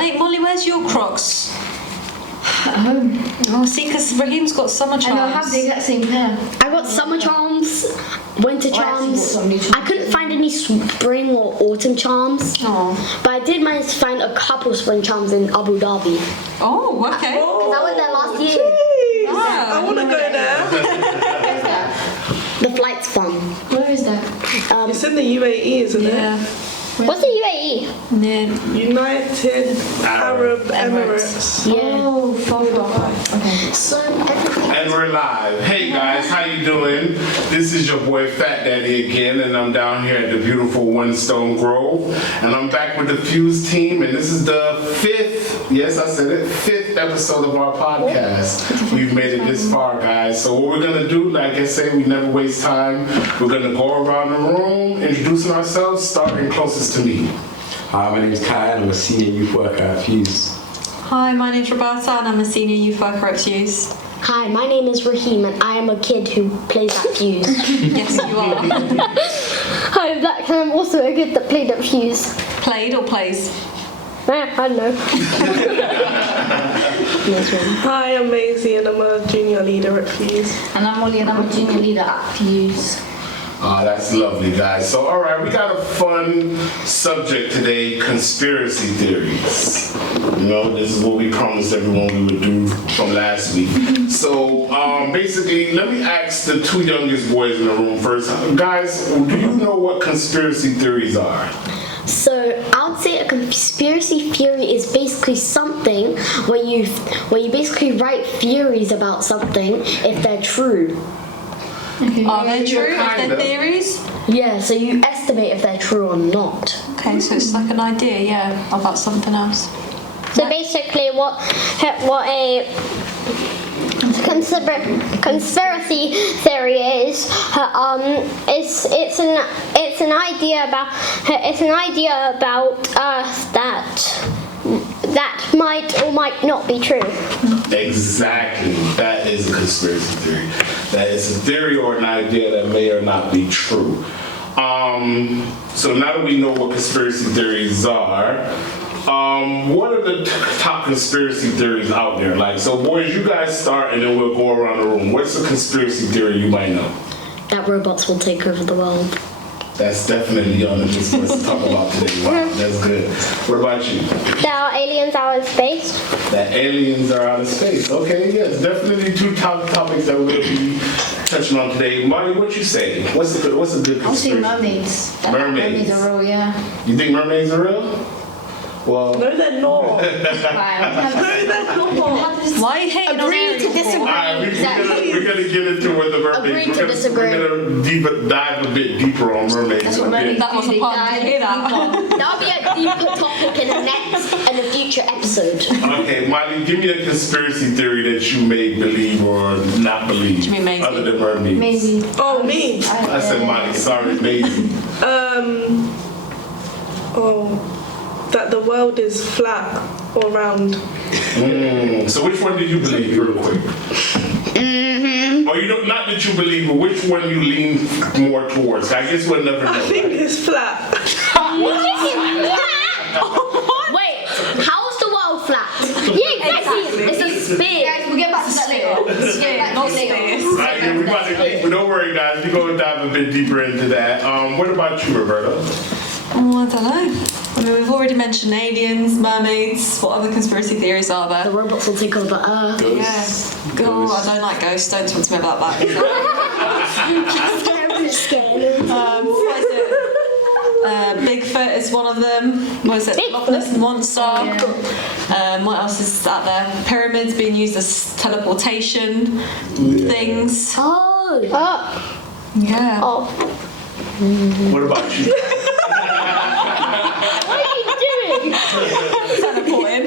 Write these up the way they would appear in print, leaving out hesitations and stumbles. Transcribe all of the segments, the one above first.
Wait, Molly, where's your Crocs? At home. Oh, see, because Raheem's got summer charms. And I have the exact same pair. I got summer charms, winter charms. I couldn't find any spring or autumn charms. Oh. But I did manage to find a couple spring charms in Abu Dhabi. Oh, okay. Because I went there last year. Ah, I want to go there. Where's that? The flight's fun. Where is that? It's in the UAE, isn't it? yeah. What's the UAE? Yeah. United Arab Emirates. Yeah. Oh, okay. So everything. And we're live. Hey guys, how you doing? This is your boy Fat Daddy again, and I'm down here at the beautiful One Stone Grove, and I'm back with the Fuse team, and this is the fifth episode of our podcast. We've made it this far, guys. So what we're gonna do, like I say, we never waste time. We're gonna go around the room, introducing ourselves, starting closest to me. Hi, my name is Kai and I'm a senior youth worker at Fuse. Hi, my name's Roberta and I'm a senior youth worker at Fuse. Hi, my name is Raheem and I am a kid who plays at Fuse. Yes, you are. Hi, I'm Black and I'm also a kid that played at Fuse. Played or plays? I don't know. Hi, I'm Maisie and I'm a junior leader at Fuse. And I'm Molly and I'm a junior leader at Fuse. Ah, that's lovely, guys. So, all right, we got a fun subject today, conspiracy theories. You know, this is what we promised everyone we would do from last week. So, basically, let me ask the two youngest boys in the room first. Guys, do you know what conspiracy theories are? So I would say a conspiracy theory is basically something where you basically write theories about something if they're true. Okay. Are they true if Kinda. they're theories? Yeah, so you estimate if they're true or not. Okay, so it's like an idea, yeah, about something else. So basically, what a conspiracy theory is, it's an idea about Earth that might or might not be true. Exactly. That is a conspiracy theory. That is a theory or an idea that may or not be true. So now that we know what conspiracy theories are, what are the top conspiracy theories out there? Like, so boys, you guys start and then we'll go around the room. What's a conspiracy theory you might know? That robots will take over the world. That's definitely on the list for us to talk about today. Wow, that's good. What about you? There are aliens out in space. That aliens are out of space. Okay, yes, definitely two top topics that we'll be touching on today. Molly, what you say? What's a good conspiracy? I'll say mermaids. Mermaids. Mermaids are real, yeah. You think mermaids are real? Well, No, they're not. Right. No, they're not. Why are you hating on Agree Ariel to for? disagree. alright, Exactly. we're gonna get into what the mermaids. Agree to we're gonna, disagree. We're gonna dive a bit deeper on mermaids. That's in what a bit. mermaids That was a do, they pun, dive did you hear that? deeper. That'll be a deeper topic in a future episode. Okay, Molly, give me a conspiracy theory that you may believe or not believe, You mean Maisie? other than mermaids. Maybe. Oh, me. I said Molly. Sorry, Maisie. That the world is flat or round. So which one do you believe, real quick? Or you don't, not that you believe, but which one you lean more towards? I guess we'll never know. I think it's flat. Wait, how is the world flat? Yeah, exactly. It's a sphere. Guys, we'll get back to that later. We'll get back to Not it later. space. Right, yeah, we about to, but don't worry, guys. We're going to dive a bit deeper into that. What about you, Roberta? Oh, I don't know. I mean, we've already mentioned aliens, mermaids. What other conspiracy theories are The there? robots will take over Earth. Yeah. Oh, I don't like ghosts. Don't talk to me about that. What is it? Bigfoot is one of them. What is it? Loch Ness Monster. What else is out there? Pyramids being used as teleportation things. Oh. Yeah. Oh, What about you? what are you doing? Teleporting.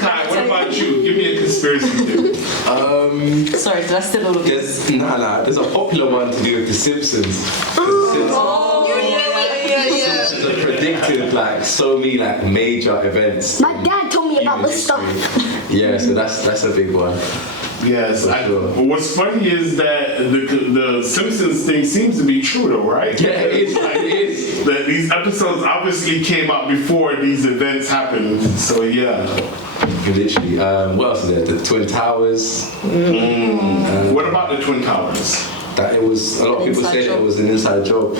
Kai, what about you? Give me a conspiracy theory. Sorry, did I steal all of this? There's a popular one to do with The Simpsons. Simpsons have predicted so many major events. My dad told me about this stuff. Yeah, so that's a big one. Yes. For sure. What's funny is that the Simpsons thing seems to be true, though, right? Yeah, it is. It is. That these episodes obviously came out before these events happened. So yeah. Literally. What else is there? The Twin Towers. What about the Twin Towers? That it was. A lot of people Inside said job. it was an inside job.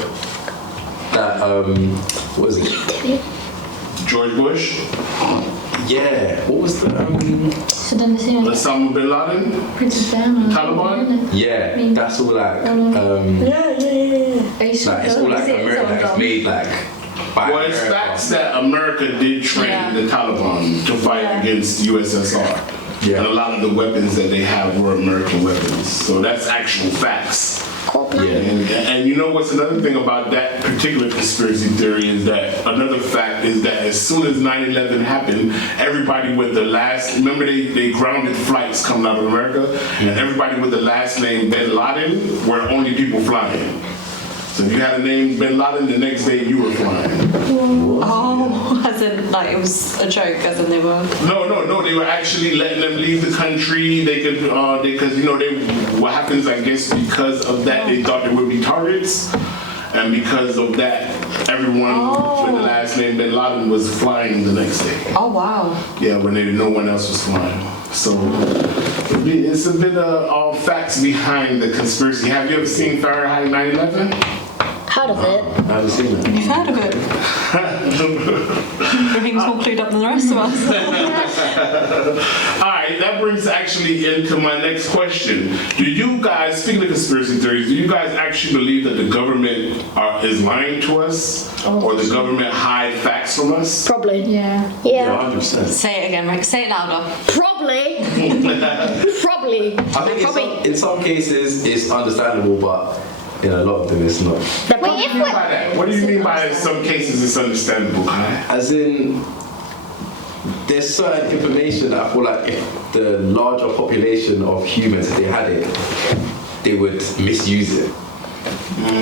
That what was it? George Bush, Yeah. What was the Saddam Hussein. Osama bin Laden, Princess Diana. Taliban? Yeah. That's all like. Like it's all like America. Like, it's made like. By Well, it's America. facts that America did train Yeah. the Taliban to fight against USSR. Yeah. And a lot of the weapons that they have were American weapons. So that's actual facts. Yeah. And you know what's another thing about that particular conspiracy theory is that another fact is that as soon as 9/11 happened, everybody with the last, remember they grounded flights coming out of America, and everybody with the last name Bin Laden were only people flying. So if you had a name Bin Laden, the next day you were flying. Oh, as in, like, it was a joke, as in they were. No, they were actually letting them leave the country. They could, because what happens, I guess, because of that, they thought there would be targets. And because of that, everyone with the last name Bin Laden was flying the next day. Oh, wow. Yeah, when no one else was flying. So it's a bit of all facts behind the conspiracy. Have you ever seen Fahrenheit 9/11? Heard of it? I haven't seen that. You've heard of it? Raheem's more clued up than the rest of us. All right, that brings actually into my next question. Do you guys, speaking of conspiracy theories, do you guys actually believe that the government is lying to us, or the government hide facts from us? Probably. Yeah. Yeah, Yeah. 100%. Say it again, Rick. Say it louder. Probably. Probably. I think in some cases it's understandable, but in a lot of them it's not. They're Wait, probably if we're, By that, what do you mean by in some cases it's understandable, Kai? As in, there's certain information that I feel like if the larger population of humans, if they had it, they would misuse it.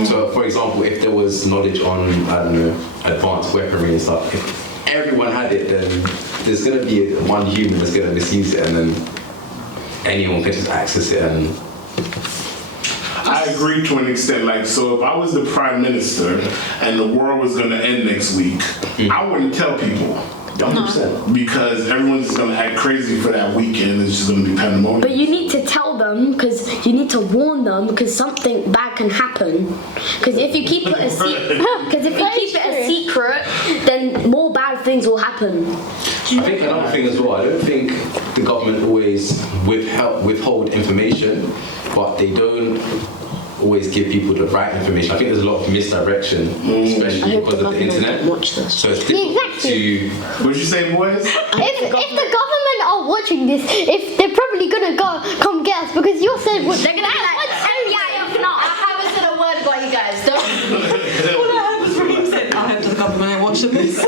So, for example, if there was knowledge on, I don't know, advanced weaponry and stuff, if everyone had it, then there's going to be one human that's going to misuse it, and then anyone can just access it. And I agree to an extent. Like, so if I was the prime minister and the world was going to end next week, I wouldn't tell people. 100%. Because everyone's just going to act crazy for that weekend. It's just going to be pandemonium. But you need to tell them because you need to warn them because something bad can happen. Because if you keep it a secret, then more bad things will happen. I think another thing as well, I don't think the government always withhold information, but they don't always give people the right information. I think there's a lot of misdirection, especially because of the internet. Watch this. So it's difficult Exactly. What'd you say, boys? if the government are watching this, if they're probably gonna come get us because you said what They're gonna be like, oh yeah, no, I haven't said a word about you guys. Don't. All I heard was Raheem say, I hope the government ain't watching this.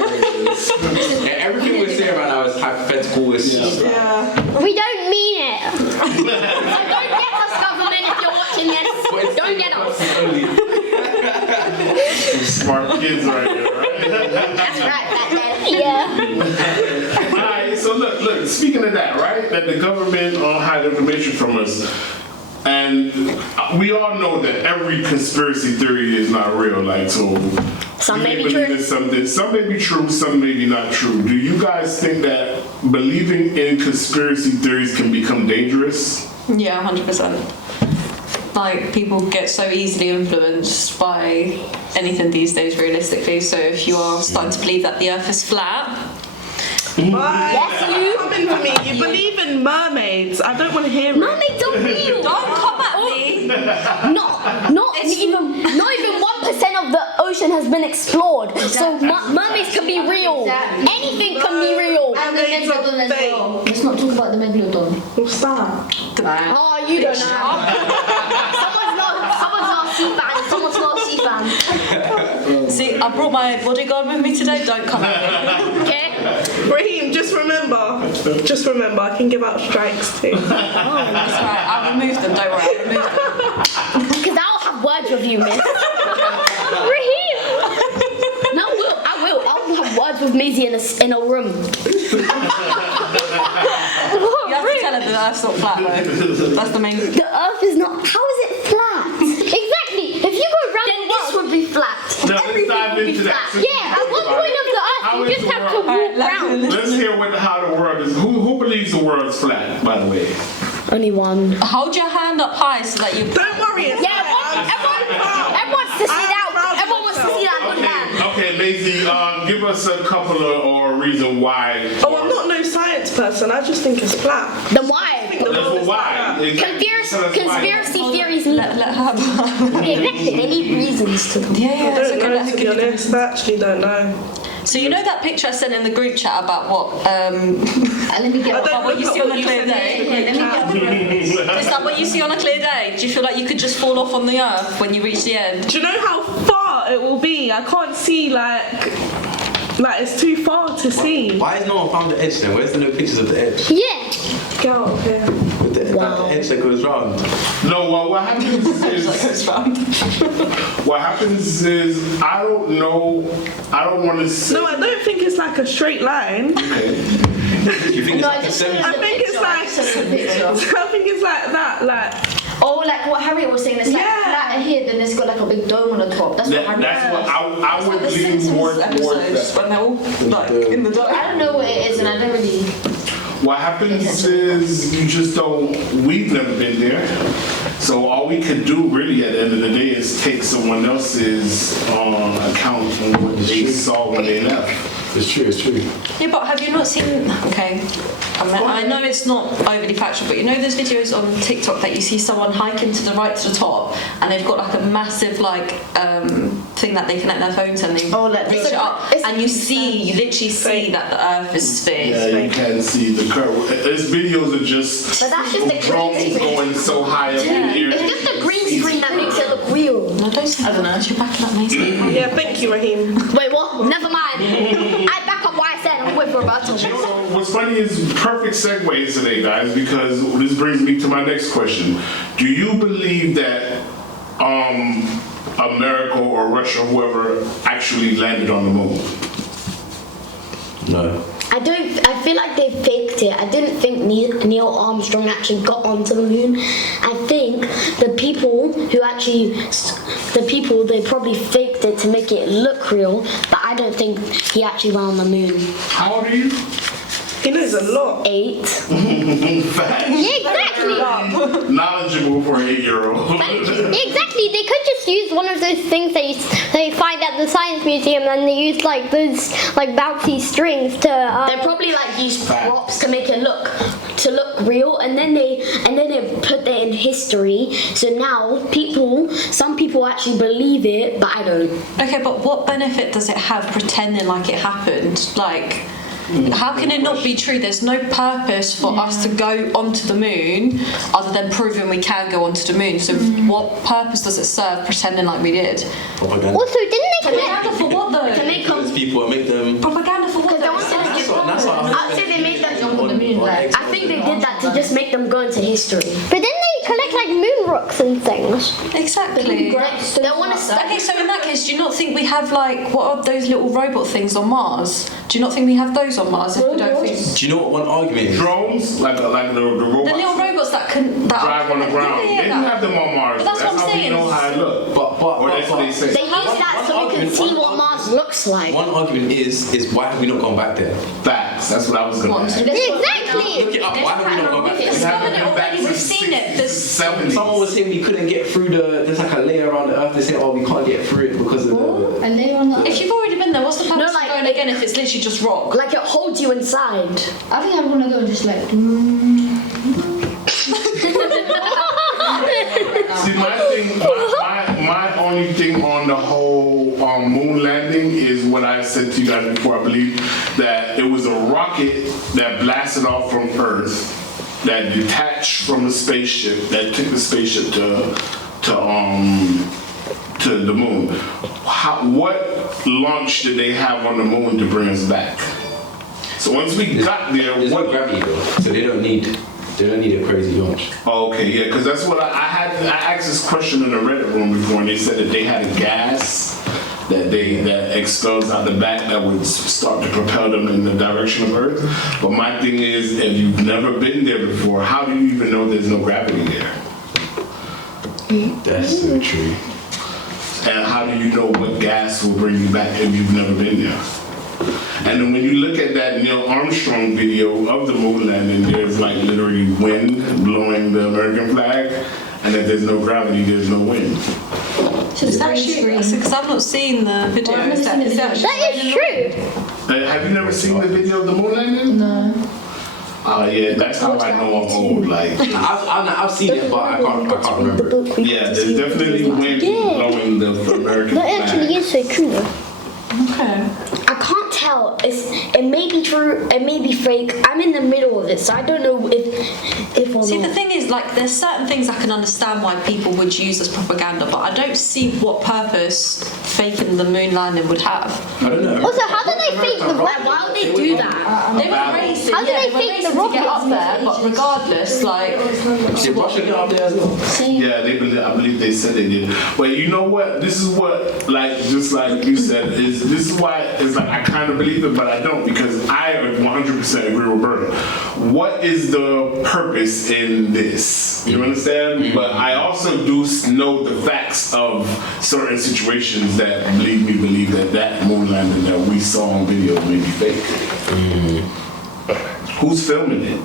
Yeah, everything we're saying right now is hypothetical. It's just like, Yeah. we don't mean it. So don't get us, government, if you're watching this. Don't get us. Smart kids right here, right? That's right, Batman. Yeah. Alright, so look, speaking of that, right? That the government hide information from us. And we all know that every conspiracy theory is not real. Like, so Some we may be believe true. in something. Some may be true, some may be not true. Do you guys think that believing in conspiracy theories can become dangerous? Yeah, 100%. Like, people get so easily influenced by anything these days, realistically. So if you are starting to believe that the earth is flat, Yes, you. Coming for me. You believe in mermaids. I don't want to hear it. Mermaids are real. don't come at me. Not even 1% of the ocean has been explored. So mermaids can be real. Exactly. Anything can be real. And the Mermaids are megalodon as fake. well. Let's not talk about the megalodon. What's that? Oh, you don't know. Someone's not a sea fan. Someone's not a sea fan. See, I brought my bodyguard with me today. Don't come at me. Okay. Raheem, just remember, I can give out strikes too. That's right. I'll remove them. Don't worry. I'll remove them. Because I'll have words with you, miss. Raheem. No, I will. I'll have have words with Maisie in a room. You have to tell her that the Earth's not flat though. That's the main. The Earth is not. How is it flat? Exactly. If you go around Then the this world, would be flat. Now let's dive into that. Since yeah, we at talked one about point it, of the Earth, how you is just the have to world- walk around. Let's hear how the world is. Who believes the world's flat? By the way. Only one. Hold your hand up high so that you. Don't worry. It's Yeah, everyone wants to see that. Everyone wants to see that good man. Okay, Maisie, give us a couple of or a reason why. Oh, I'm not no science person. I just think it's flat. Then why? That's why. Conspiracy theories need. Let her have one. Exactly. They need reasons to. Yeah, I it's a don't good, know, that's a to be good. honest. I actually don't know. So you know that picture I sent in the group chat about what Let me get I don't about what look you at see on a you clear sent day? me in the chat. Is that what you see on a clear day? Do you feel like you could just fall off on the earth when you reach the end? Do you know how far it will be? I can't see like it's too far to see. Why has no one found the edge then? Where's the no pictures of the edge? Yeah. Get out of here. With the, like, the edge that goes round. No, well, what happens is what happens is I don't know. I don't want to say. No, I don't think it's like a straight line. Okay. You think it's like a seven? I think it's like I think it's like that, like Oh, like what Harriet was saying, it's like Yeah. flatter here, then it's got like a big dome on the top. That's what Harriet That's what I would The lean Simpsons more towards episodes that. when they're all like in the dark. I don't know what it is, and I don't really. What happens is you just don't. We've never been there, so all we could do really at the end of the day is take someone else's account on what they saw when they left. It's true, it's true. Yeah, but have you not seen? Okay, I know it's not overly factual, but you know those videos on TikTok that you see someone hiking to the right to the top, and they've got like a massive thing that they connect their phone to, and they reach it up, and you literally see that the Earth is a sphere. Yeah, you can see the curve. His videos are just But that's just the drones green screen. going so high up in the air. It's just the green screen that makes it look real. No, I don't know. You're backing up Mason. yeah. Thank you, Raheem. Wait, what? Never mind. I back up what I said. I'm with Roberto. So what's funny is perfect segues today, guys, because this brings me to my next question. Do you believe that America or Russia, whoever, actually landed on the moon? No. I feel like they faked it. I didn't think Neil Armstrong actually got onto the moon. I think the people they probably faked it to make it look real, but I don't think he actually went on the moon. How old are you? He knows a lot. 8. Fact. Exactly. Knowledgeable for an 8-year-old. Exactly. They could just use one of those things they find at the science museum, and they use like those like bouncy strings to. They probably use props to make it look real, and then they put that in history. So now some people actually believe it, but I don't. Okay, but what benefit does it have pretending like it happened? Like, how can it not be true? There's no purpose for us to go onto the moon other than proving we can go onto the moon. So what purpose does it serve pretending like we did? Propaganda. Also, didn't they collect? Propaganda for what though? To make Those people and make them. Propaganda for what though? That's what I'd say they made them jump on the moon. I think they did that to just make them go into history. But then they collect like moon rocks and things. Exactly. They want to. Okay, so in that case, do you not think we have like, what are those little robot things on Mars? Do you not think we have those on Mars if we don't think... Do you know what one argument is? Drones, like the robots. The little robots that can... That drive on the ground. Yeah, They do have them on Mars. But that's what I'm how saying. we know how it look. Or that's what they say. They use that so we can see what Mars looks like. One argument is why have we not gone back there? Facts. That's what I was going to ask. Exactly. Look it up. Why have we not gone back there? discovered it already, we've seen it. There's... 70s. Someone was saying we couldn't get through there's like a layer around the earth. They say, oh, we can't get through it because of the... And they on that. If you've already been there, what's the purpose like, of going again if it's literally just rock? Like it holds you inside. I think I'm gonna go just like. See, my only thing on the whole moon landing is what I said to you guys before. I believe that it was a rocket that blasted off from Earth, that detached from the spaceship, that took the spaceship to the moon. What launch did they have on the moon to bring us back? So once we got there, There's no what? gravity though, so they don't need a crazy launch. Okay, yeah, because that's what I asked this question in the Reddit room before, and they said that they had a gas that expels out the back that would start to propel them in the direction of Earth. But my thing is, if you've never been there before, how do you even know there's no gravity there? That's so true. And how do you know what gas will bring you back if you've never been there? And then when you look at that Neil Armstrong video of the moon landing, there's like literally wind blowing the American flag, and if there's no gravity, there's no wind. So it's actually because I've not seen the video. Is that is true. Have you never seen the video of the moon landing? No. Yeah, that's how I know I'm old. Like, I've seen it, but I can't remember it. yeah, there's definitely wind blowing the American That actually flag. is so true though. Okay. I can't tell. It may be true. It may be fake. I'm in the middle of it, so I don't know if or See, not. the thing is, like, there's certain things I can understand why people would use as propaganda, but I don't see what purpose faking the moon landing would have. I don't know. Also, how did they fake the Why rocket? would they do that? They were racing. How did yeah, they were fake the racing to get rocket? up there? But regardless, like, Did Russia get up there as well? Yeah, I believe they said they did. But you know what? This is what, like, just like you said, this is why it's like I kind of believe it, but I don't, because I 100% agree with Berta. What is the purpose in this? You understand? But I also do know the facts of certain situations that lead me to believe that moon landing that we saw on video may be fake. Who's filming it?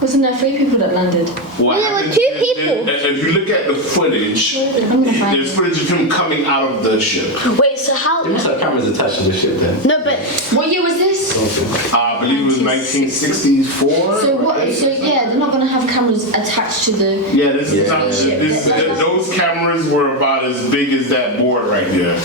Wasn't there 3 people that landed? What There were happens 2 is- people. If you look at the footage, I'm gonna find there's footage of him coming out of the ship. Wait, so how? There must have cameras attached to the ship then. No, but What year was this? I believe it was 1964. So what? So yeah, they're not gonna have cameras attached to the. Yeah, this is Yeah. those cameras were about as big as that board right there.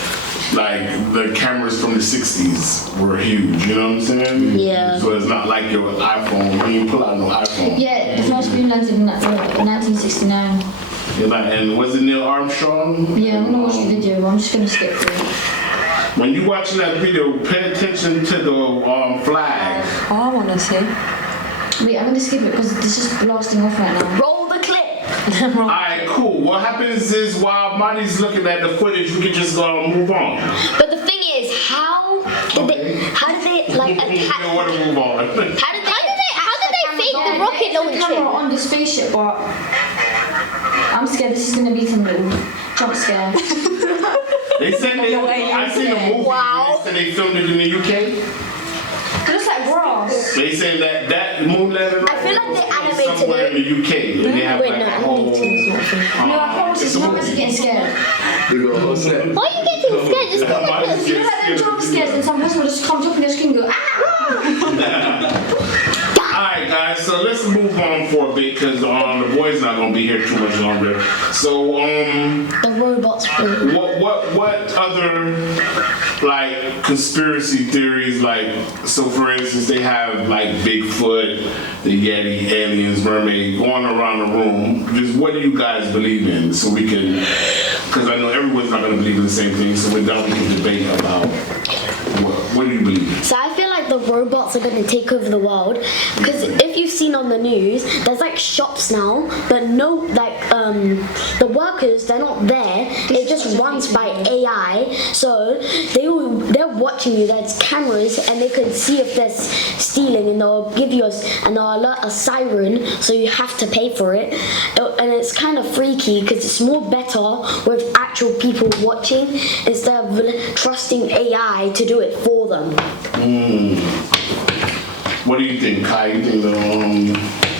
Like the cameras from the 60s were huge, you know what I'm saying? Yeah. So it's not like your iPhone. When you pull out no iPhone. Yeah, the first moon landed in 1969. You're like, and was it Neil Armstrong? Yeah, I'm gonna watch the video, but I'm just gonna skip through it. When you're watching that video, pay attention to the flag. oh, I want to see. Wait, I'm gonna skip it because it's just blasting off right now. roll the clip. Alright, cool. What happens is while Monty's looking at the footage, we can just move on. But the thing is, how did they like You attack? don't want to move on. How did they How did they fake the rocket Camera launcher? on the spaceship, but I'm scared this is gonna be some little jump scare. They said I seen a movie Wow. where they said they filmed it in the UK. It looks like grass. They say that moon landing I feel like they animated somewhere it. in the UK. And they have Wait, like no, a whole. No, I promise it's it's a not movie. getting scared. We got a whole set. Why are you getting scared? Just go like this. You know like them jump scares and some person will just come up on your screen and go, ah! Alright guys, so let's move on for a bit because the boy's not gonna be here too much longer. So The robots. what other like conspiracy theories, like, so for instance they have like Bigfoot, the Yeti, aliens, mermaid going around the room. Just what do you guys believe in, so we can, because I know everyone's not gonna believe in the same thing, so we're done, we can debate about what do you believe in? So I feel like the robots are going to take over the world because if you've seen on the news, there's like shops now, but no, like the workers, they're not there. It just runs by AI, so they're watching you. There's cameras, and they can see if there's stealing, and they'll give you and they'll alert a siren, so you have to pay for it. And it's kind of freaky because it's more better with actual people watching instead of trusting AI to do it for them. What do you think, Kai? You think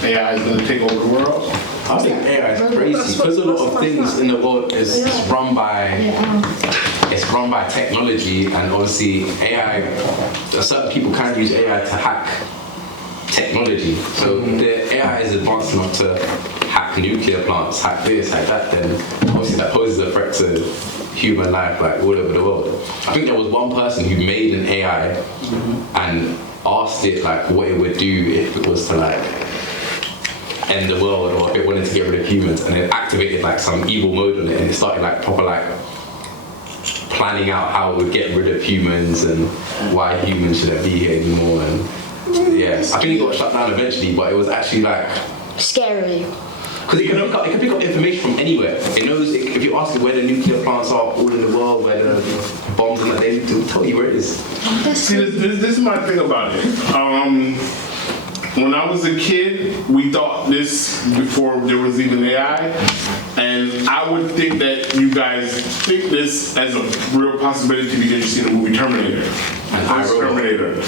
the AI is going to take over the world? I think AI is crazy because a lot of things in the world is run by technology, and obviously AI. Certain people can use AI to hack technology. So the AI is advanced enough to hack nuclear plants, hack this, hack that. Then obviously that poses a threat to human life, like all over the world. I think there was one person who made an AI and asked it like what it would do if it was to like end the world, or if it wanted to get rid of humans, and it activated like some evil mode on it, and it started like proper like planning out how it would get rid of humans and why humans shouldn't be here anymore. And yeah, I think it got shut down eventually, but it was actually like Scary. Because it can pick up information from anywhere. It knows if you ask it where the nuclear plants are all in the world, where the bombs and that, they will tell you where it is. See, this is my thing about it. When I was a kid, we thought this before there was even AI, and I would think that you guys think this as a real possibility because you've seen the movie Terminator, first Terminator.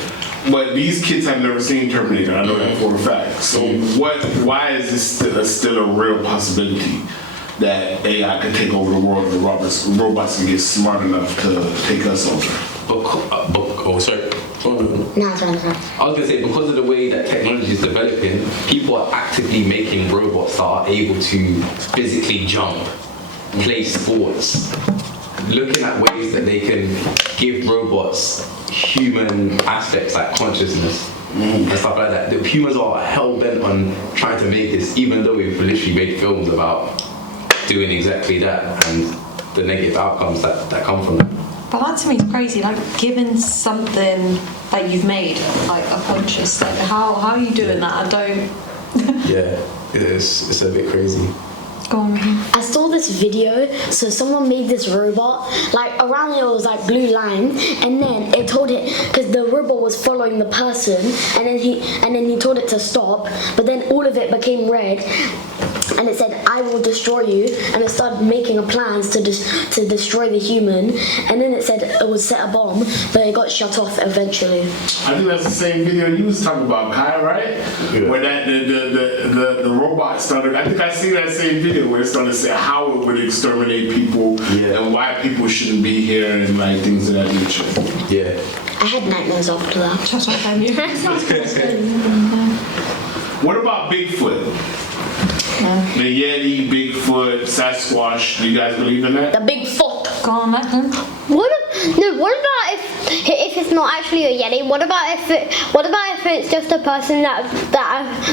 But these kids have never seen Terminator. I know that for a fact. So why is this still a real possibility that AI could take over the world and the robots can get smart enough to take us over? Sorry. No, it's fine. I was going to say, because of the way that technology is developing, people are actively making robots that are able to physically jump, play sports, looking at ways that they can give robots human aspects like consciousness and stuff like that. The humans are hell-bent on trying to make this, even though we've literally made films about doing exactly that and the negative outcomes that come from it. But that to me is crazy, like giving something that you've made, like a conscious, like how are you doing that? I don't... Yeah, it's a bit crazy. Go on. I saw this video, so someone made this robot, like around it was like blue line, and then it told it, because the robot was following the person, and then he told it to stop, but then all of it became red, and it said, "I will destroy you," and it started making plans to destroy the human, and then it said it would set a bomb, but it got shut off eventually. I think that's the same video you was talking about, Kai, right? Yeah. Where that the robot started. I think I seen that same video where it started to say how it would exterminate people and why people shouldn't be here and like things of that nature. Yeah. I had nightmares after that. Shut up, can you? What about Bigfoot? The Yeti, Bigfoot, Sasquatch. Do you guys believe in that? The big foot. Go on, Nathan. What about if it's not actually a Yeti? What about if it's just a person that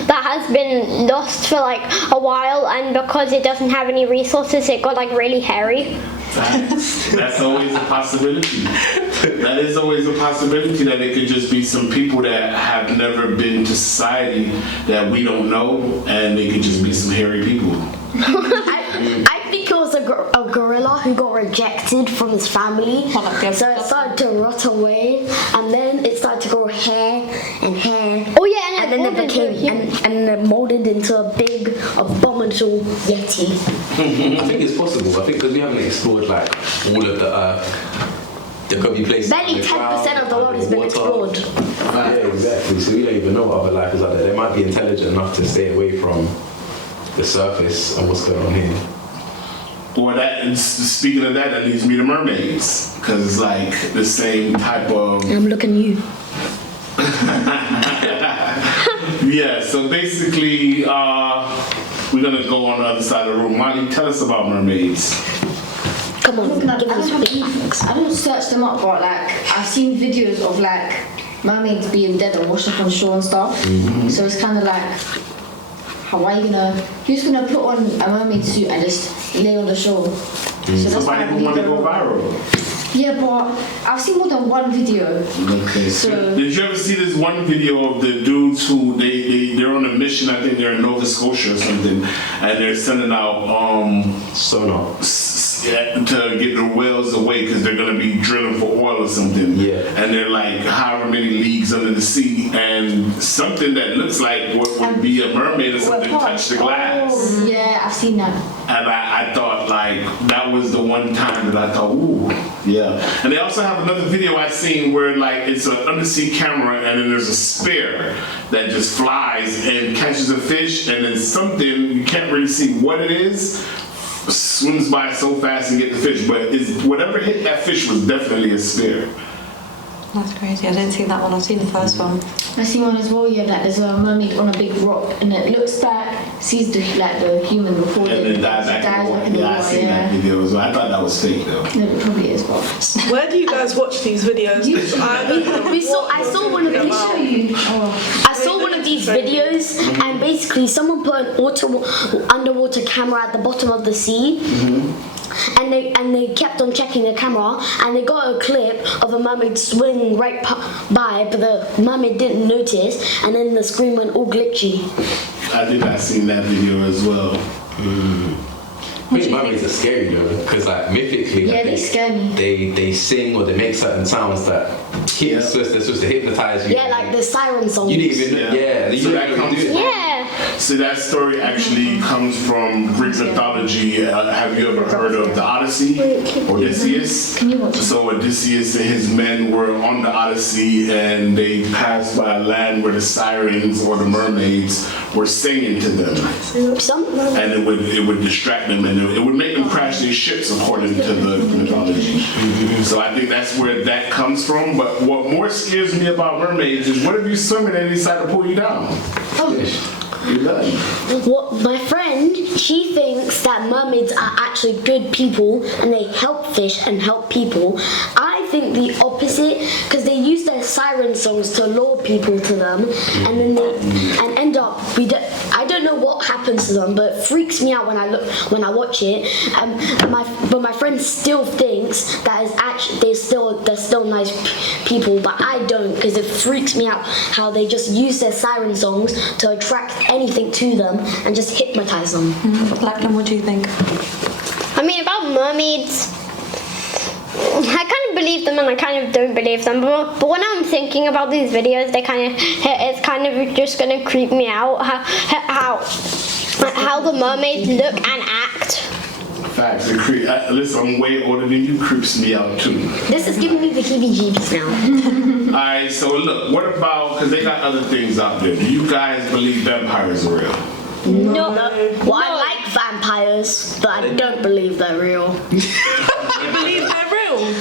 has been lost for like a while, and because it doesn't have any resources, it got like really hairy? That's always a possibility. That is always a possibility that it could just be some people that have never been to society that we don't know, and they could just be some hairy people. I think it was a gorilla who got rejected from his family, so it started to rot away, and then it started to grow hair and hair. Oh yeah, and then it became and it molded into a big abominable Yeti. I think it's possible. I think because we haven't explored like all of the Earth, there could be places. Barely 10% of the world has been explored. Yeah, exactly. So we don't even know what other life is out there. They might be intelligent enough to stay away from the surface and what's going on here. Well, speaking of that, that leads me to mermaids, because it's like the same type of. I'm looking at you. Yeah. So basically, we're gonna go on the other side of the room. Molly, tell us about mermaids. Come on, give us big facts. I don't search them up, but like I've seen videos of like mermaids being dead or washed up on shore and stuff. So it's kind of like, who's gonna put on a mermaid suit and just lay on the shore? So Somebody who want to go viral. Yeah, but I've seen more than one video. Okay. So did you ever see this one video of the dudes who they're on a mission? I think they're in Nova Scotia or something, and they're sending out sonar to get the whales away because they're gonna be drilling for oil or something. Yeah. And they're like however many leagues under the sea, and something that looks like what would be a mermaid or something touched the glass. Oh, yeah, I've seen that. And I thought like that was the one time that I thought, ooh, yeah. And they also have another video I seen where like it's an undersea camera and then there's a spear that just flies and catches a fish, and then something you can't really see what it is swims by so fast and get the fish, but whatever hit that fish was definitely a spear. That's crazy. I didn't see that one. I've seen the first one. I've seen one as well. Yeah, like there's a mermaid on a big rock, and it looks back, sees the human recording, And then dies back in the water. Yeah, I seen that video as well. I thought that was fake though. No, it probably is, but Where do you guys watch these videos? I saw one of these. I saw one of these videos, and basically someone put an underwater camera at the bottom of the sea. And they kept on checking the camera, and they got a clip of a mermaid swimming right by, but the mermaid didn't notice, and then the screen went all glitchy. I seen that video as well. I think mermaids are scary though, because like mythically, Yeah, like, they scare me. They sing or they make certain sounds that they're supposed to hypnotize you. Yeah, like the siren songs. You didn't even you So that didn't even comes do it. Yeah. So that story actually comes from Greek mythology. Have you ever heard of the Odyssey? Odysseus? So Odysseus and his men were on the Odyssey and they passed by a land where the sirens or the mermaids were singing to them. And it would distract them and it would make them crash their ships according to the mythology. So I think that's where that comes from. But what more scares me about mermaids is what if you swim and they decide to pull you down? You're done. What my friend, she thinks that mermaids are actually good people and they help fish and help people. I think the opposite, because they use their siren songs to lure people to them, and then and end up I don't know what happens to them, but it freaks me out when I watch it. But my friend still thinks that is actually they're still nice people, but I don't, because it freaks me out how they just use their siren songs to attract anything to them and just hypnotize them. Lachlan, what do you think? I mean, about mermaids, I kind of believe them and I kind of don't believe them. But when I'm thinking about these videos, it's kind of just gonna creep me out how the mermaids look and act. Facts. Listen, I'm way older than you. Creeps me out too. This is giving me the heebie-jeebies now. Alright, so look, what about, because they got other things out there. Do you guys believe vampires are real? No. Well, I like vampires, but I don't believe they're real. You believe they're real?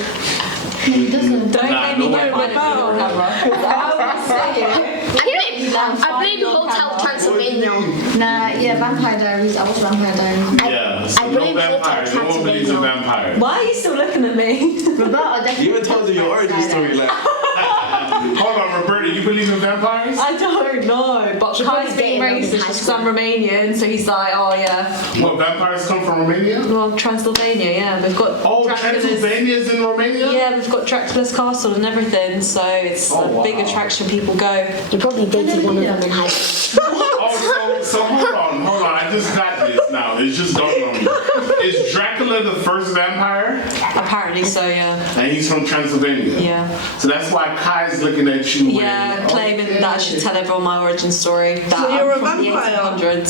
Don't Nah, make me no get way. my phone on camera. 'Cause I was saying. I blame Hotel Transylvania. Nah, yeah, Vampire Diaries. I watched Vampire Diaries. Yeah, so I no believe vampires. No one believes in vampires. Why are you still looking at me? Roberta definitely. You even told them your origin story, like. Hold on, Roberta, you believe in vampires? I don't know, but She Kai's probably being dated them in racist high because I'm Romanian, so he's like, oh yeah. What, vampires come from Romania? Well, Transylvania, yeah. We've got Oh, Dracula's- Transylvania's in Romania? Yeah, we've got Dracula's castle and everything, so it's a big attraction. People go. You probably dated one of them in high school. Oh, so hold on. I just got this now. It's just dawned on me. Is Dracula the first vampire? Apparently so, yeah. And he's from Transylvania. Yeah. So that's why Kai's looking at you. Yeah, with, claiming that I should tell everyone my origin story. That So you're I'm a from the vampire? 1800s.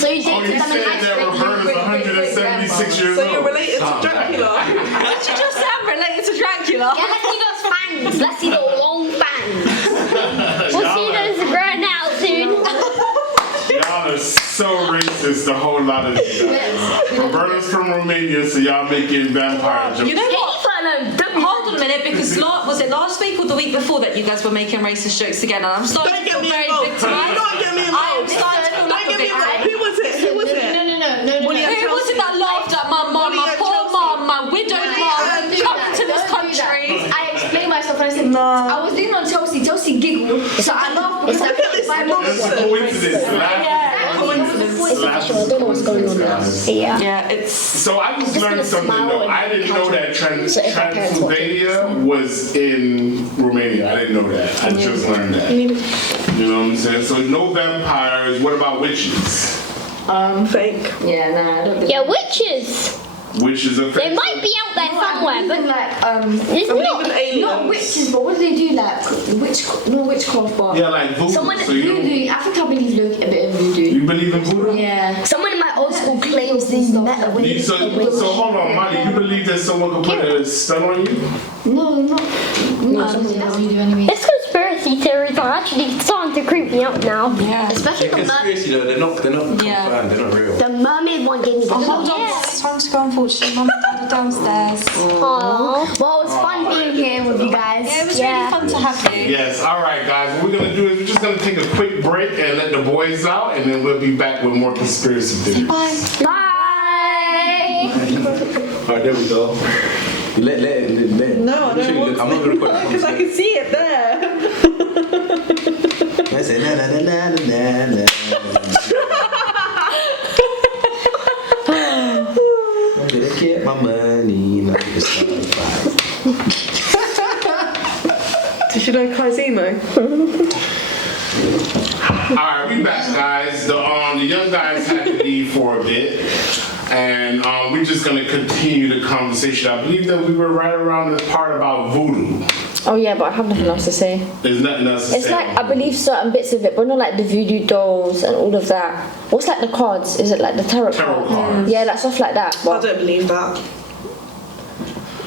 So you Oh, dated you them in said high that school. Roberta's 176 years So old. you're related to Dracula? Did you just say I'm related to Dracula? Yeah, let's see those fangs. Let's see the long fangs. We'll see those growing out soon. Y'all are so racist, a whole lot of you guys. Roberta's from Romania, so y'all making vampire jokes. You know what? Don't Hold on a minute, because was it last week or the week before that you guys were making racist jokes again? And I'm starting Don't to get feel me very involved. victimized. Don't get me I am involved. starting to feel like Don't a get me involved. victim. Who was it? Who was it? No. Molly and Who was it that laughed at my mum, Molly my and poor Chelsea. mum, my widowed mum, and coming to this country? I explained myself and I said, I was leaning on Chelsea. Chelsea giggled, so I laughed because I felt my mom That's was a coincidence. It's official. I don't know what's going on now. Yeah. Yeah, it's. So I just just learned gonna something smile though. and I didn't know that So if my parents watch it. Transylvania was in Romania. I didn't know that. I just learned that. You know what I'm saying? So no vampires. What about witches? Fake. Yeah, nah, I don't believe Yeah, witches. Witches are They fake. might be out there somewhere, but like it's I believe not. in aliens. not witches, but what do they do? Like witchcraft, but Yeah, like voodoo. Someone so you voodoo. I think I believe a bit of voodoo. you believe in voodoo? Yeah. Someone in my old school claims they met a witch. So hold on, Molly. You believe that someone can put a stun on you? No, not that's voodoo anyway. This conspiracy theories are actually starting to creep me out now. Yeah. Especially the Conspiracy though, they're not confirmed, Yeah. they're not real. The mermaid one gave me the Hold on, Yeah. it's time to go. Unfortunately, mum and dad are downstairs. Aww. Well, it was fun being here with you guys. Yeah, it was Yeah. really fun to have you. Yes. All right, guys. What we're gonna do is we're just gonna take a quick break and let the boys out, and then we'll be back with more conspiracy theories. Bye. Bye. All right, there we go. Let. No, I don't want I'm not gonna record that because I can see it there. I say na na na na na na. I'm gonna get my money. Not gonna start. Did you know Kai's emo? Alright, we back, guys. The young guys had to leave for a bit. And we're just going to continue the conversation. I believe that we were right around this part about voodoo. Oh yeah, but I have nothing else to say. There's nothing else to say. It's like I believe certain bits of it, but not like the voodoo dolls and all of that. What's like the cards? Is it like the tarot cards. Yeah, like stuff like that. I But don't believe that.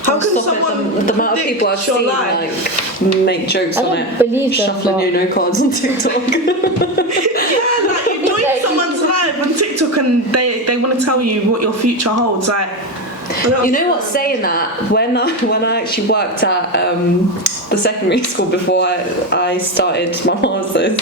How can someone the amount of people I've your seen life? like make jokes I on don't it, believe them, shuffling but- Uno cards on TikTok. Yeah, like you join someone's live on TikTok and they want to tell you what your future holds. Like, You know what? Saying that, when I actually worked at the secondary school before I started my masters,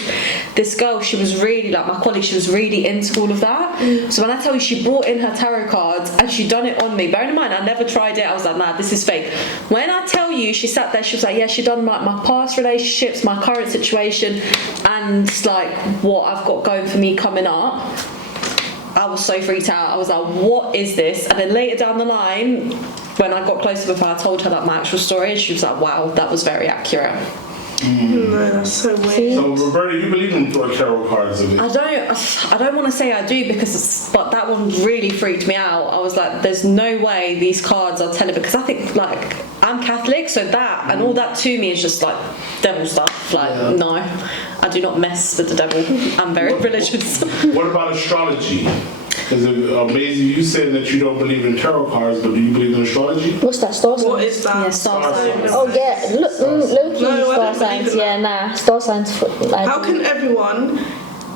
this girl, she was really like my colleague. She was really into all of that. So when I tell you, she brought in her tarot cards and she done it on me. Bearing in mind, I never tried it. I was like, nah, this is fake. When I tell you, she sat there. She was like, yeah, she done my past relationships, my current situation, and like what I've got going for me coming up. I was so freaked out. I was like, what is this? And then later down the line, when I got closer with her, I told her like my actual story, and she was like, wow, that was very accurate. no, that's so weird. So, Roberta, you believe in tarot cards of it? I don't want to say I do but that one really freaked me out. I was like, there's no way these cards are telling, because I think like I'm Catholic, so that and all that to me is just like devil stuff. Like no, I do not mess with the devil. I'm very religious. What about astrology? Is it amazing you saying that you don't believe in tarot cards, but do you believe in astrology? what's that star sign? What is that? Yeah, star signs. Oh yeah, low-key No, I star don't believe signs. in Yeah, nah, star signs. How can everyone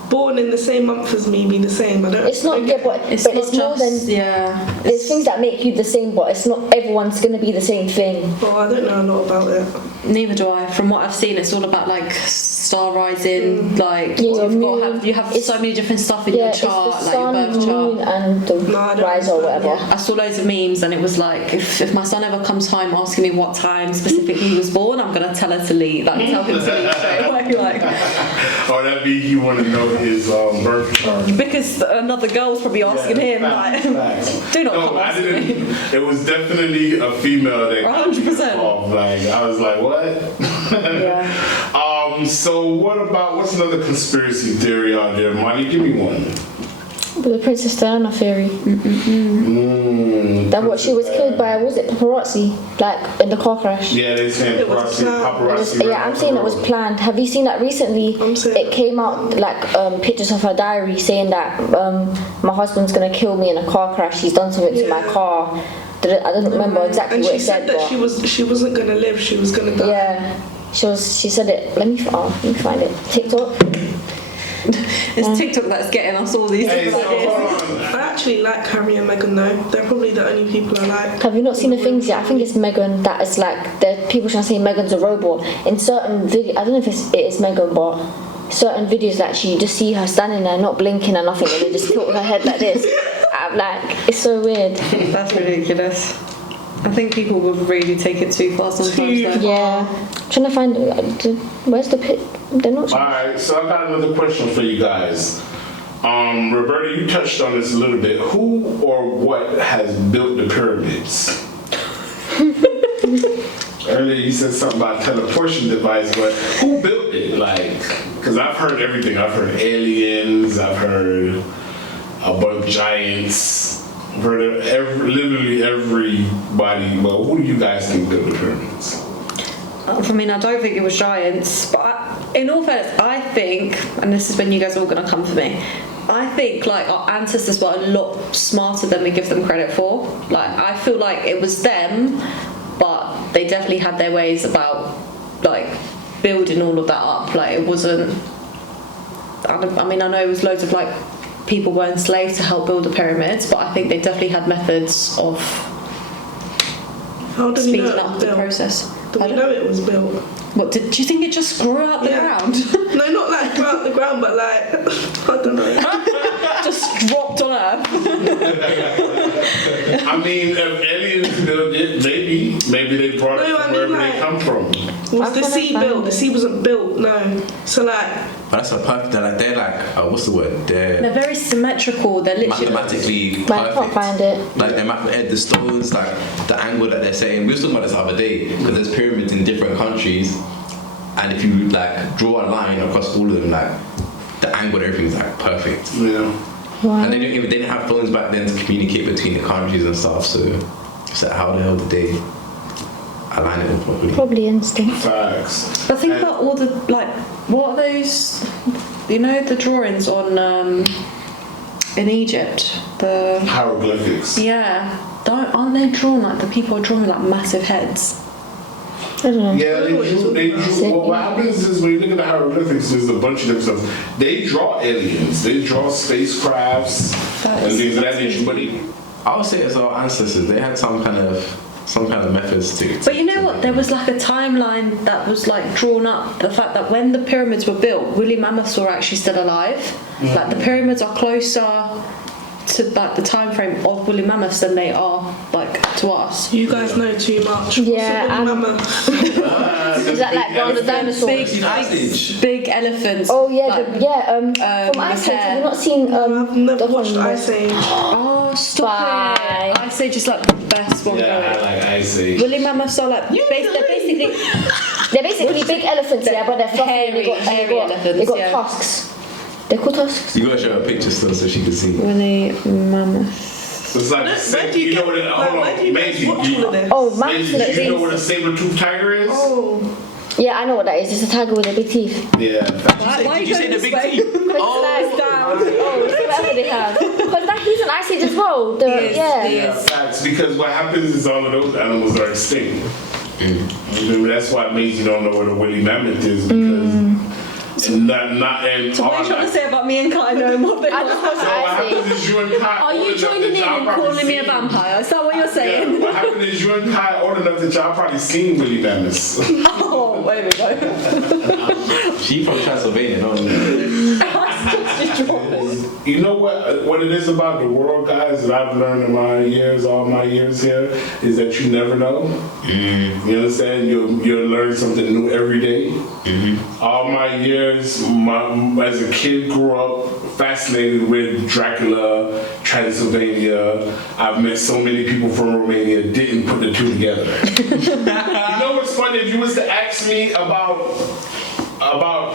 born in the same month as me be the same? I don't. It's not. Yeah, but it's more than. yeah. There's things that make you the same, but it's not everyone's gonna be the same thing. Well, I don't know a lot about it. Neither do I. From what I've seen, it's all about like star rising. Like Yeah, your you have moon. so many different stuff in Yeah, your it's chart, the like sun, your birth moon, chart. and the No, I don't rise or understand. whatever. I saw loads of memes, and it was like, if my son ever comes home asking me what time specifically he was born, I'm gonna tell her to leave. Like tell him to leave straight away. Like Or that be you want to know his birth chart? because another girl's probably asking him. Facts, Like facts. do not No, come I asking me. didn't. It was definitely a female that got me 100%. off. Like I was like, what? Yeah. So what's another conspiracy theory out there, Monty? Give me one. The Princess Diana theory. That what she was killed by, was it paparazzi? Like in the car crash? Yeah, they saying It was planned. paparazzi. Yeah, I'm saying it was planned. Have you seen that recently? I'm saying- It came out like pictures of her diary saying that my husband's gonna kill me in a car crash. He's done something to my car. I don't remember exactly And what she it said said, that but she wasn't gonna live. She was gonna die. yeah, she said it. Let me find it. TikTok. It's TikTok that's getting us all these Hey, so different ideas. hold on. I actually like Harry and Meghan though. They're probably the only people I like. Have you not seen the things yet? I think it's Meghan that is like there are people trying to say Meghan's a robot. In certain video, I don't know if it is Meghan, but certain videos like you just see her standing there not blinking or nothing, and they just tilt her head like this. I'm like, it's so weird. That's ridiculous. I think people would really take it too far sometimes. though. Yeah, trying to find where's the pit. They're not. Alright, so I got another question for you guys. Roberta, you touched on this a little bit. Who or what has built the pyramids? Earlier you said something about teleportation device, but who built it? Like, because I've heard everything. I've heard aliens, I've heard a bunch of giants, I've heard of literally everybody. But who do you guys think built the pyramids? I mean, I don't think it was giants, but in all fairness, I think, and this is when you guys are all going to come for me, I think like our ancestors were a lot smarter than we give them credit for. Like, I feel like it was them, but they definitely had their ways about like building all of that up. Like, it wasn't. I mean, I know it was loads of like people were enslaved to help build the pyramids, but I think they definitely had methods of How do we speeding know it up was the built? process. Do we know it was built? What do you think it just grew out the ground? No, not like throughout the ground, but like I don't know. Just dropped on Earth. I mean, if aliens built it, maybe they brought it No, from I mean, wherever like- they come from. Was the sea built? The sea wasn't built. No. So like But that's a perfect. They're like what's the word? They're They're very symmetrical. They're literally mathematically But I can't perfect. find it. Like the stones, like the angle that they're saying. We were talking about this the other day because there's pyramids in different countries, and if you like draw a line across all of them, like the angle and everything's like perfect. Yeah. And they didn't have phones back then to communicate between the countries and stuff. So it's like, how the hell did they align it all properly? Probably instinct. Facts. But think about all the, like, what are those, you know, the drawings on, in Egypt? The Hieroglyphics. Yeah. Aren't they drawn, like, the people are drawn with, like, massive heads? I don't know. Yeah, they drew. Well, what happens is when you look at the hieroglyphics, there's a bunch of different stuff. They draw aliens, they draw spacecrafts, and things of that nature. But I would say it's our ancestors. They had some kind of methods to. But you know what? There was like a timeline that was like drawn up. The fact that when the pyramids were built, woolly mammoths were actually still alive. Like the pyramids are closer to like the time frame of woolly mammoths than they are like to us. You guys know too much. Yeah, What's a woolly mammoth? Is that like one of the dinosaurs? Big elephants. Oh yeah, like, from Ice Age. Have you not seen I've never the watched one? Ice Age. Oh, stop Bye. it! Ice Age is like the best one yeah, I going. like Ice Age. Woolly mammoths are like they're They're basically big elephants, yeah, but they're fluffy and hairy elephants, they got yeah. tusks. They're called tusks. You gotta show her a picture still so she can see. woolly mammoth. It's like the same. You know what? Hold on, Maisie. Watch all of this. Oh, Maisie, mammoths. do you know what a saber-toothed tiger is? Oh. Yeah, I know what that is. It's a tiger with a big teeth. Yeah. Why Did you say the big teeth? Oh, it's whatever they have. Because he's an Ice Age as well. Yeah, facts. Because what happens is all of those animals are extinct. That's why Maisie don't know what a woolly mammoth is because. So what are you trying to say about me and Kai knowing what they are? So what happens is you and Kai Are you joining in and calling me a vampire? Is that what you're saying? Yeah, what happened is you and Kai old enough that y'all probably seen woolly mammoths. Oh, there we go. She from Transylvania, don't you? You know what it is about the world, guys, that I've learned in all my years here, is that you never know. You understand? You'll learn something new every day. All my years, as a kid, grew up fascinated with Dracula, Transylvania. I've met so many people from Romania, didn't put the two together. You know what's funny? If you was to ask me about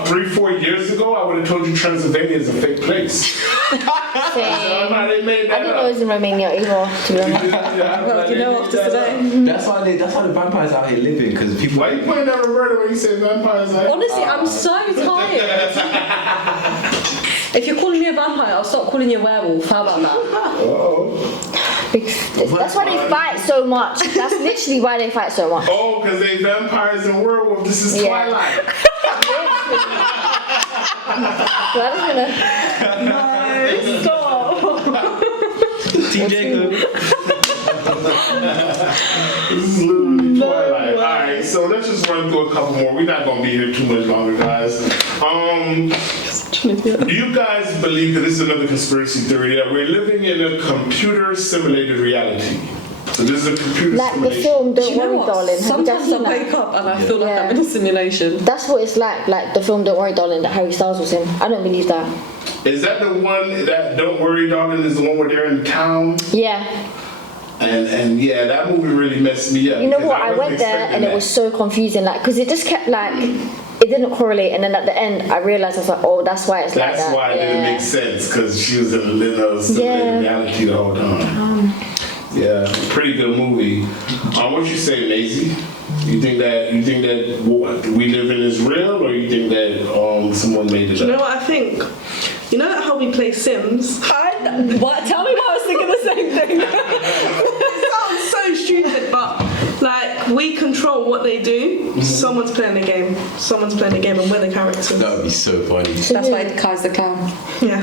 3-4 years ago, I would have told you Transylvania is a fake place. They made that I didn't know it was in Romania either, to be honest. Well, you know after today. That's why the vampires out here living because people. Why you pointing at Roberta when you say vampires? Honestly, I'm so tired. If you're calling me a vampire, I'll stop calling you a werewolf. How about that? That's why they fight so much. That's literally why they fight so much. Oh, because they vampires and werewolves. This is Twilight. Stop. TJ. This is literally Twilight. Alright, so let's just run through a couple more. We're not going to be here too much longer, guys. You guys believe that this is another conspiracy theory that we're living in a computer simulated reality. So this is a computer Like the simulation. film Don't You know Worry what? Darling. Have you guys Sometimes I seen wake that? up and I feel like I'm in a simulation. That's what it's like the film Don't Worry Darling that Harry Styles was in. I don't believe that. Is that the one that Don't Worry Darling is the one where they're in town? Yeah. And yeah, that movie really messed me up. You know because what? I wasn't went there expecting and it that. was so confusing, like, because it just kept like, it didn't correlate, and then at the end, I realized I was like, oh, that's why it's like that. That's why it didn't make sense because she was in a simulated reality the whole time. Yeah, pretty good movie. What you say, Maisie? You think that what we live in is real, or you think that someone made it Do you know up? what I think? You know that how we play Sims? What? Tell me why I was thinking the same thing. It sounds so stupid, but like we control what they do. Someone's playing the game. Someone's playing the game, and we're the characters. That would be so funny. That's why Kai's the clown. Yeah.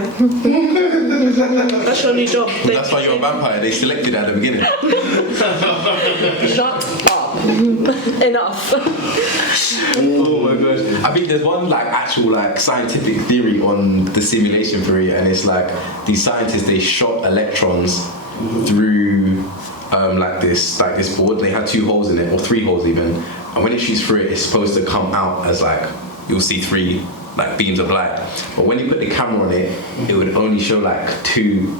That's your new job. That's why you're a vampire. They selected at the beginning. Shut up. Enough. Oh my gosh. I think there's one actual scientific theory on the simulation theory, and it's like these scientists, they shot electrons through this board. They had 2 holes in it, or 3 holes even, and when it shoots through it, it's supposed to come out as you'll see 3 beams of light. But when you put the camera on it, it would only show two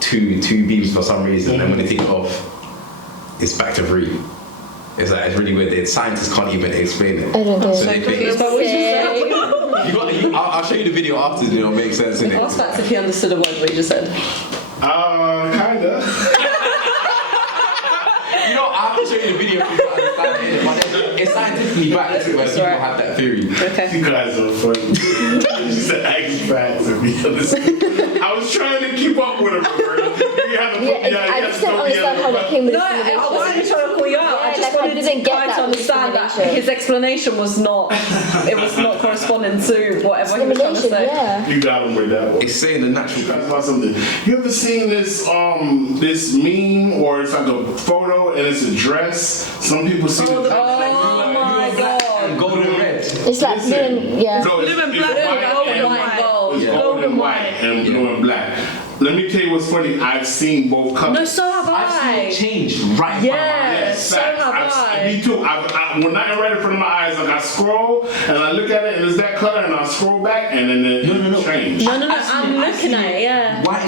beams for some reason, and when they take it off, it's back to 3. It's really weird. The scientists can't even explain it. I don't know. So they think, I'll show you you the video after, it'll make sense, innit? Ask Fats if he understood a word what you just said. Kinda. You know, I have to show you the video for you to understand it, but then it's scientifically backed when people have that theory. Okay. You guys are funny. Just ask Fats if he understood. I was trying to keep up with him, Roberta. I just don't understand how that came with No, I wasn't trying to call you out. I just like, I wanted didn't get to that understand that discrimination. his explanation was not. It was not corresponding to whatever he was trying to say. Yeah. You got him with that one. It's saying the natural. You guys about something. You ever seen this this meme or it's like a photo and it's a dress? Some people see Oh my god. Gold and red. It's like blue, yeah. No, Blue and black, Gold and white. white, gold. It's gold and white and blue and black. Let me tell you what's funny. I've seen both colors. No, so have I've seen I. it change right in front of my Yeah, eyes. so have I. Me too. When I right in front of my eyes, like I scroll and I look at it and it's that color and I scroll back and then it change. No, I'm looking at it, yeah. White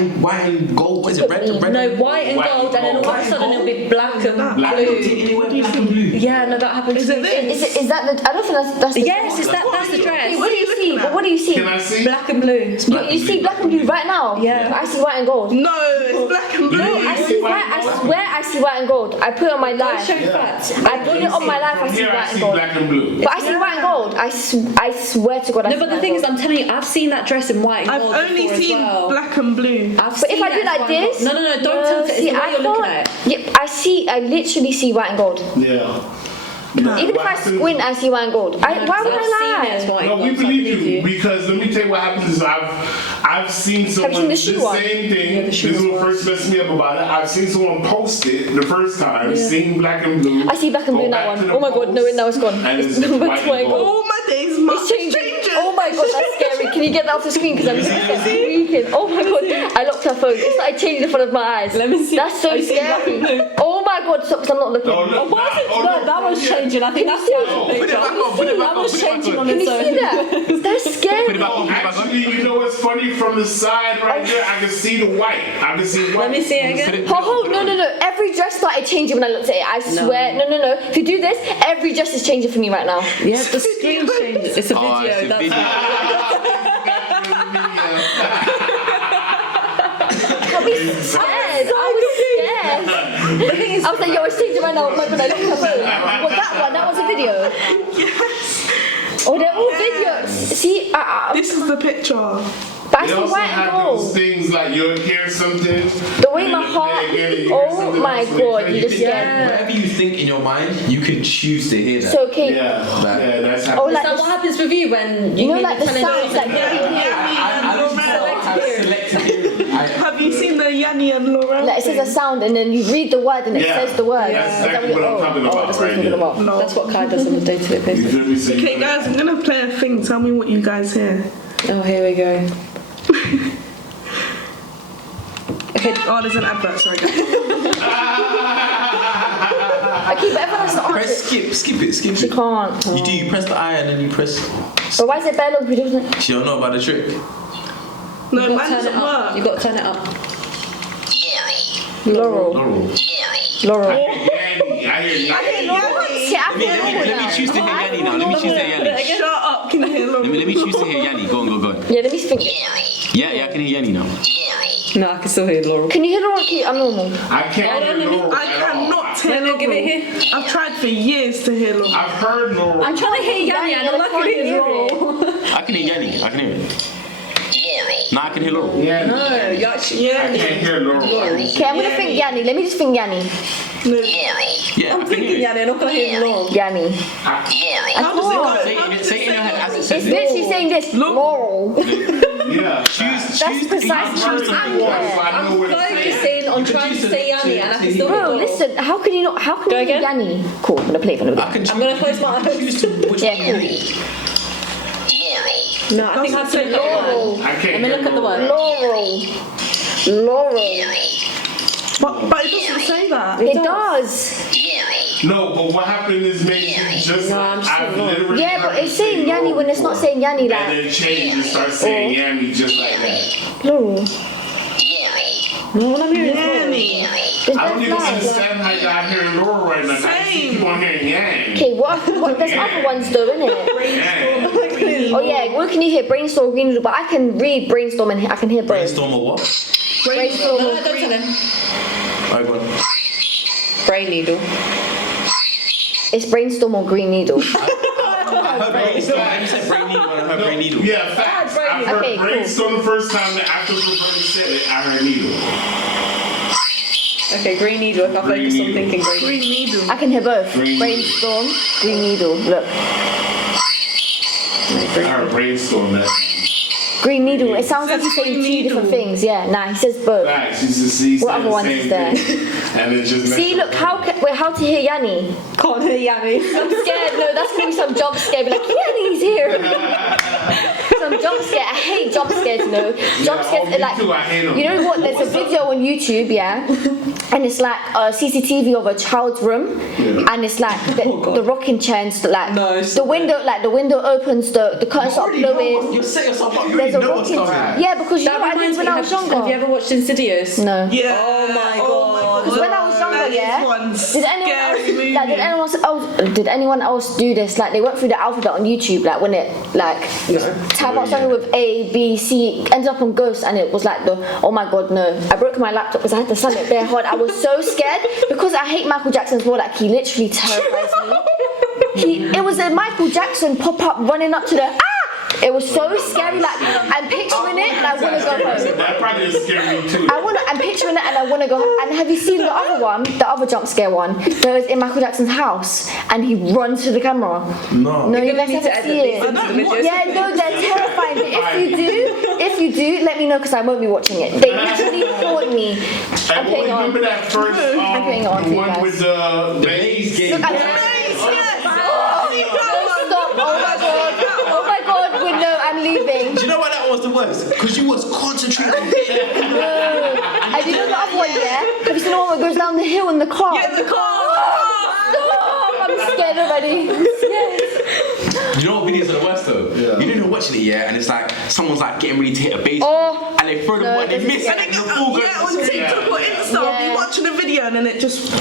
and gold. What is it? Red. No, white and White gold, and then all of a sudden it'll be black and Black. blue. What do you think? Yeah, no, that happened to me. Is that the? I don't think that's the. Yes, that's the Okay, dress. what do you see? But what do you see? Can I see? Black and blue. You see black and blue right now. Yeah. I see white and gold. No, it's black and blue. I see white. I swear I see white and gold. I put it on my life. Show Fats. I put it on my life. I see Here I white and see gold. black and blue. But I see white and gold. I swear to God. I No, see but the white thing and is, gold. I'm telling you, I've seen that dress in white and I've gold only before seen as well. black and blue. I've But if seen I do that like as white and this, gold. No, don't tilt it. It's see, the way I you're looking at it. Yeah, I literally see white and gold. Yeah. Even if I squint, I see white and gold. Why would I've seen it I as lie? white No, and we gold, so I believe believe you because let me tell you what happens is I've seen someone seen the this shoe one? same thing. Yeah, the This shoe is was what first messed me up about it. I've seen someone post it the first time, seeing black and blue. I see black and blue in go that back one. to the Oh my God, no, post, now it's gone. And it's It's white and white and gold. Oh my days, Mark. It's changing. Oh my God, that's scary. Can you get that off the screen? Because I'm freaking. Oh my God, I locked her phone. It started changing in front of my eyes. Let me see. That's so I see black scary. and blue. Oh my God, stop, because I'm not looking. Oh, look, No, that was changing. I think that's the actual Put it picture. back on. Put it back That on. was Put it back changing on. on Can its you own. see that? That's Put it scary. back on. Put it back on. Actually, you know what's funny? From the side right there, I can see the white. I can see white. Let me see it again. No. Every dress started changing when I looked at it. I swear. No. If you do this, every dress is changing for me right now. Yeah, the screen changes. It's a video. Oh, it's a That's video. I'll be scared. I was scared. The thing is, I was like, yo, it's changing right now. Oh my God, I looked at her phone. Well, that one, that was a video. Yes. Oh, they're all videos. See, This is the picture. but I They see also white and have those gold. things like you'll hear something. The way and my then heart. again you hear Oh something my else, and God, then you just scared. Whatever you think in your mind, you can choose to hear that. So, okay. Yeah, that's how. Oh, is like that the, what happens with you when you you know, hear like the telling sounds yourself- like. I literally have selective hearing. Have you seen the Yanni and Laurel? Like it says a sound and then you read the word and it Yeah. says the word. That's Is that exactly what I'm talking about that's what right you're talking there. about. That's what Kai does on a day-to-day You basis. feel me? So you Okay, know- guys, I'm gonna play a thing. Tell me what you guys hear. Oh, here we go. Okay. Oh, there's an advert. Sorry, guys. Okay, but everyone has to answer. Press skip it. She can't. You do. You press the I and then you press. But why is it better look producing? She don't know about the trick. No, You've got mine to turn doesn't it up. work. You've got to turn it up. Laurel. Laurel. Laurel. I hear Yanni. See, I feel Let me choose to hear Yanni now. Let me choose to hear Yanni. Shut up. Can you hear Laurel? Let me choose to hear Yanni. Go on. Yeah, let me think. Yeah, I can hear Yanni now. No, I can still hear Laurel. Can you hear Laurel? Okay, I'm normal. I can't hear Laurel I at all. cannot hear Let me Laurel. give it here. I've tried for years to hear Laurel. I've heard Laurel. I'm trying to hear Yanni and all I can hear is Laurel. I can hear Yanni. I can hear it. No, I can hear Laurel. Yeah, No, you actually. I can't hear Laurel. Okay, I'm gonna think Yanni. Let me just think Yanni. Yeah, I'm I can thinking hear it. Yanni, I'm not gonna hear Laurel. Yanni. How does it go? Say it in your head as it It's says it. literally saying this. Laurel. Yeah. Choose. That's precise. I've heard it I'm before, there. so I know what it's saying. Focusing on trying to say Yanni and I can still hear Bro, Laurel. listen. How can you not? How can Go you hear again? Yanni? Cool. I'm gonna play it for a I minute. can choose. I'm gonna close my eyes. Choose to which Yeah, one you cool. hear. No, I think I have to look at the word. I can't Let me hear look at the Laurel. word. Laurel. But it doesn't say that. It does. No, but what happened is maybe you just. No, I'm I've still literally Yeah, but heard it's you say saying Yanni Laurel when it's not before. saying Yanni. And Like then change and start saying Yanni just like that. Laurel. No, what I'm hearing is Laurel. Yanni. I don't even understand how y'all hearing Laurel right now. I just Same. keep on hearing Yanni. Okay, what there's other ones though, innit? Yanni. Oh yeah, what can you hear? Brainstorm, green needle, but I can read brainstorm and I can hear both. Brainstorm or what? Brainstorm No, or don't tell him. Alright, go on. Brain needle. It's brainstorm or green needle. I heard brainstorm. You said brain needle and I heard brain needle. Yeah, facts. I heard Okay, cool. brainstorm the first time, then after Roberta said it, I heard needle. Okay, green needle. If I Green focus on needle. thinking green. Green needle. I can hear both. Green Brainstorm, green needle. Look, I heard brainstorm that. green needle. It sounds like he's saying Green two needle. different things. Yeah, nah, he says both. Facts. You just see What saying other the one same is there? thing. And it just See, look, how to hear Yanni? Can't hear Yummy. I'm scared. No, that's gonna be some jump scare. Be like, Yanni's here. Some jump scare. I hate jump scares. You know, jump scares me are like. too, I hate 'em. You know what? There's a video on YouTube, yeah, and it's like a CCTV of a child's room, and it's like the rocking chains, like No, the window, opens, the curtains start blowing. You set yourself up. You There's already a know what's rocking. coming. Yeah, because you know what I did when I was Have you younger. ever watched Insidious? No. Yeah. Oh my god. Because when I was younger, That is yeah. one Did anyone else, scary movie. did anyone else do this? Like they went through the alphabet on YouTube, like when it type out something with A, B, C, ended up on ghost, and it was like oh my god, no! I broke my laptop because I had to slam it bare hard. I was so scared because I hate Michael Jackson as well. Like he literally terrifies me. It was a Michael Jackson pop up running up to the It was so scary. Like I'm picturing it, and I want to go home. That probably scared me too. I'm picturing it and I want to go. And have you seen the other one, the other jump scare one? That was in Michael Jackson's house and he runs to the camera. No. No, you gonna guys need have to to see edit it. these into the videos. Yeah, no, they're terrifying. But if you do, let me know because I won't be watching it. They literally caught me. I'm And putting it on. remember that first, I'm putting it on the for you one guys. with the bass game. Look at it. Stop! Oh my god! Oh my god! Wait, no, I'm leaving. Do you know why that was the worst? Because you was concentrating. No. Have you done the other one, yeah? Have you seen the one that goes down the hill in the car? Yeah, the car. Stop! I'm scared already. I'm scared. You know what videos are the worst though? Yeah. You know watching it, yeah, and it's like someo's like getting ready to hit a base, and they throw the ball and they miss, this and is then the ball goes. Yeah, on TikTok or Insta, Yeah. you're watching a video and then it just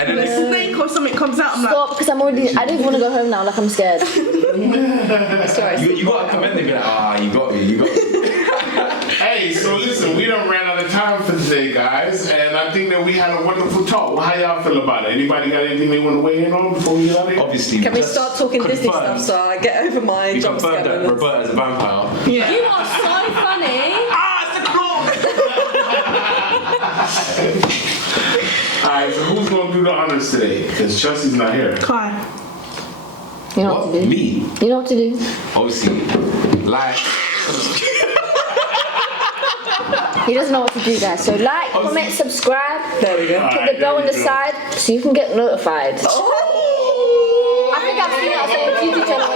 And then a snake or something comes out. I'm like, Stop, because I don't even want to go home now, like I'm scared. Sorry. You gotta commend them, be like, you got me, you got me. Hey, so listen, we done ran out of time for today, guys, and I think that we had a wonderful talk. Well, how y'all feel about it? Anybody got anything they want to weigh in on before we get out of here? Obviously, Can we just start talking Disney confirmed- stuff so I get over my We jump confirmed that scare? Roberta's a vampire. yeah. You are so funny. It's the claw! Alright, so who's going to do the honors today? Because Chelsea's not here. Kai. You know what What? to do. Me? You know what to do. Obviously, like. He doesn't know what to do, guys. So like, comment, subscribe, There we go. put the bell on the side so you can get notified. I think I've seen it on the YouTube channel.